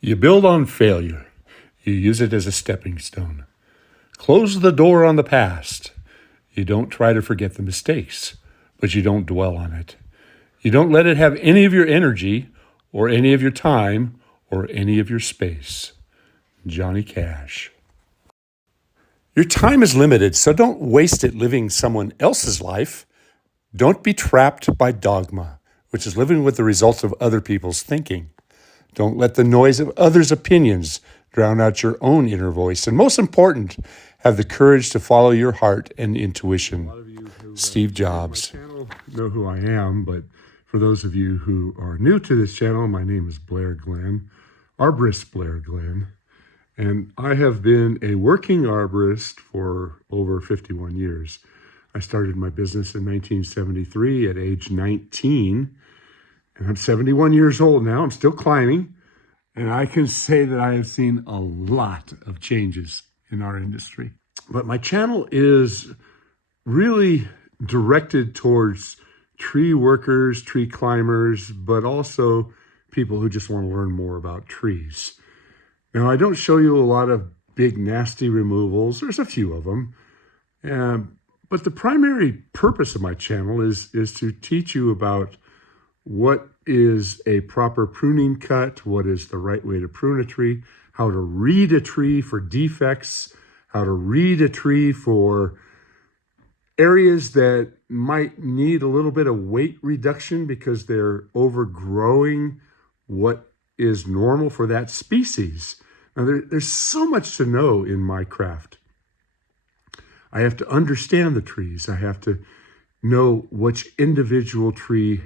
You build on failure. You use it as a stepping stone. Close the door on the past. You don't try to forget the mistakes, but you don't dwell on it. You don't let it have any of your energy or any of your time or any of your space. Johnny Cash. Your time is limited, so don't waste it living someone else's life. Don't be trapped by dogma, which is living with the results of other people's thinking. Don't let the noise of others' opinions drown out your own inner voice. And most important, have the courage to follow your heart and intuition. Steve Jobs. Know who I am, but for those of you who are new to this channel, my name is Blair Glenn, arborist Blair Glenn, and I have been a working arborist for over 51 years. I started my business in 1973 at age 19, and I'm 71 years old now. I'm still climbing, and I can say that I have seen a lot of changes in our industry. But my channel is really directed towards tree workers, tree climbers, but also people who just want to learn more about trees. Now, I don't show you a lot of big, nasty removals. There's a few of them. But the primary purpose of my channel is to teach you about what is a proper pruning cut, what is the right way to prune a tree, how to read a tree for defects, how to read a tree for areas that might need a little bit of weight reduction because they're overgrowing what is normal for that species. Now, there's so much to know in my craft. I have to understand the trees. I have to know which individual tree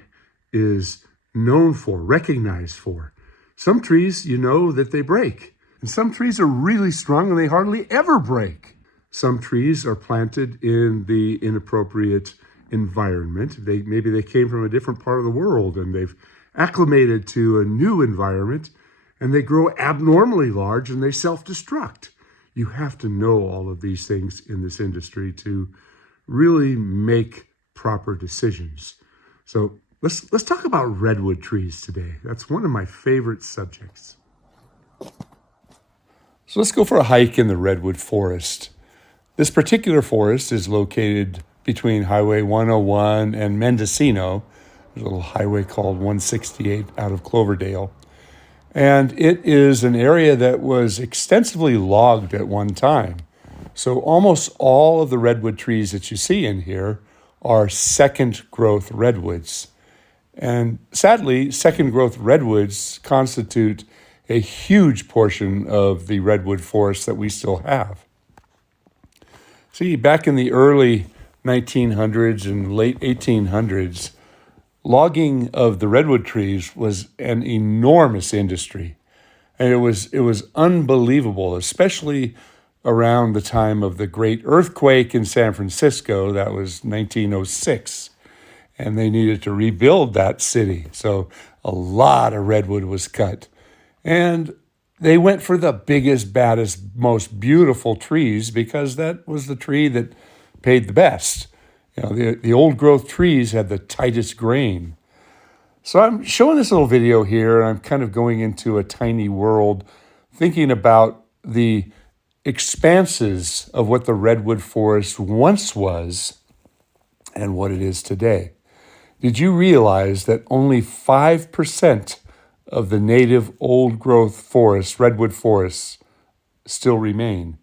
is known for, recognized for. Some trees, you know that they break. And some trees are really strong and they hardly ever break. Some trees are planted in the inappropriate environment. Maybe they came from a different part of the world and they've acclimated to a new environment and they grow abnormally large and they self-destruct. You have to know all of these things in this industry to really make proper decisions. So let's talk about redwood trees today. That's one of my favorite subjects. So let's go for a hike in the Redwood Forest. This particular forest is located between Highway 101 and Mendocino. There's a little highway called 168 out of Cloverdale. And it is an area that was extensively logged at one time. So almost all of the redwood trees that you see in here are second growth redwoods. And sadly, second growth redwoods constitute a huge portion of the redwood forest that we still have. See, back in the early 1900s and late 1800s, logging of the redwood trees was an enormous industry. And it was unbelievable, especially around the time of the great earthquake in San Francisco. That was 1906. And they needed to rebuild that city. So a lot of redwood was cut. And they went for the biggest, baddest, most beautiful trees because that was the tree that paid the best. You know, the old growth trees had the tightest grain. So I'm showing this little video here, and I'm kind of going into a tiny world, thinking about the expanses of what the redwood forest once was and what it is today. Did you realize that only 5% of the native old growth forests, redwood forests, still remain?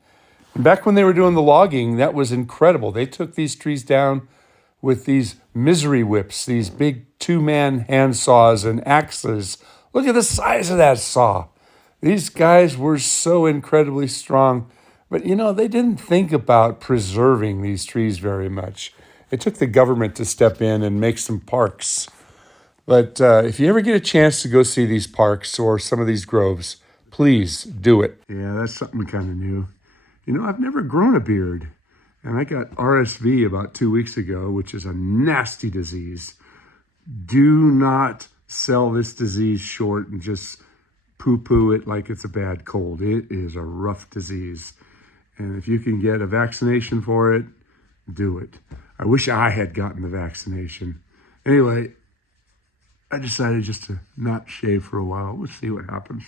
And back when they were doing the logging, that was incredible. They took these trees down with these misery whips, these big two-man hand saws and axes. Look at the size of that saw. These guys were so incredibly strong. But, you know, they didn't think about preserving these trees very much. It took the government to step in and make some parks. But if you ever get a chance to go see these parks or some of these groves, please do it. Yeah, that's something kind of new. You know, I've never grown a beard, and I got RSV about 2 weeks ago, which is a nasty disease. Do not sell this disease short and just poo-poo it like it's a bad cold. It is a rough disease. And if you can get a vaccination for it, do it. I wish I had gotten the vaccination. Anyway, I decided just to not shave for a while. We'll see what happens.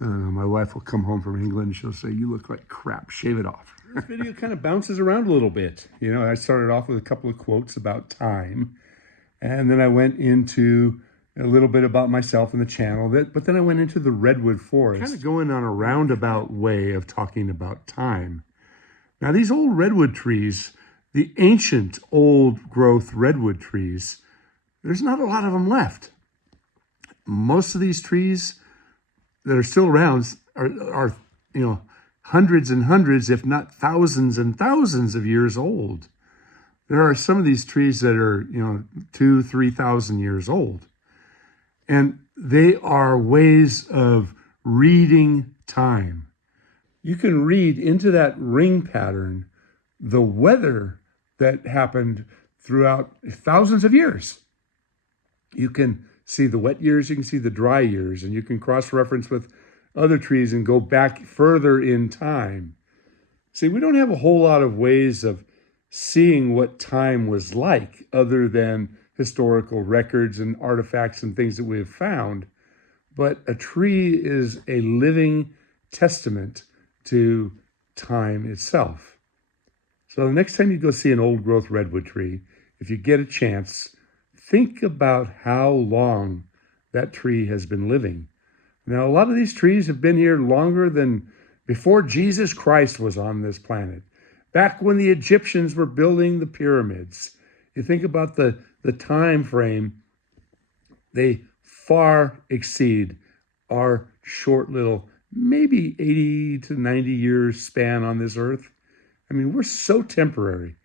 My wife will come home from England and she'll say, "You look like crap, shave it off." This video kind of bounces around a little bit. I started off with a couple of quotes about time, and then I went into a little bit about myself and the channel, but then I went into the Redwood Forest, kind of going on a roundabout way of talking about time. Now, these old redwood trees, the ancient old growth redwood trees, there's not a lot of them left. Most of these trees that are still around are hundreds and hundreds, if not thousands and thousands of years old. There are some of these trees that are, 2,000, 3,000 years old. And they are ways of reading time. You can read into that ring pattern the weather that happened throughout thousands of years. You can see the wet years, you can see the dry years, and you can cross-reference with other trees and go back further in time. See, we don't have a whole lot of ways of seeing what time was like other than historical records and artifacts and things that we have found. But a tree is a living testament to time itself. So the next time you go see an old growth redwood tree, if you get a chance, think about how long that tree has been living. Now, a lot of these trees have been here longer than before Jesus Christ was on this planet. Back when the Egyptians were building the pyramids. You think about the time frame, they far exceed our short little, maybe 80 to 90 years span on this earth. I mean, we're so temporary.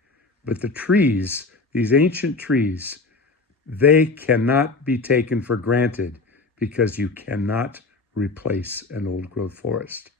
But the trees, these ancient trees, they cannot be taken for granted because you cannot replace an old growth forest.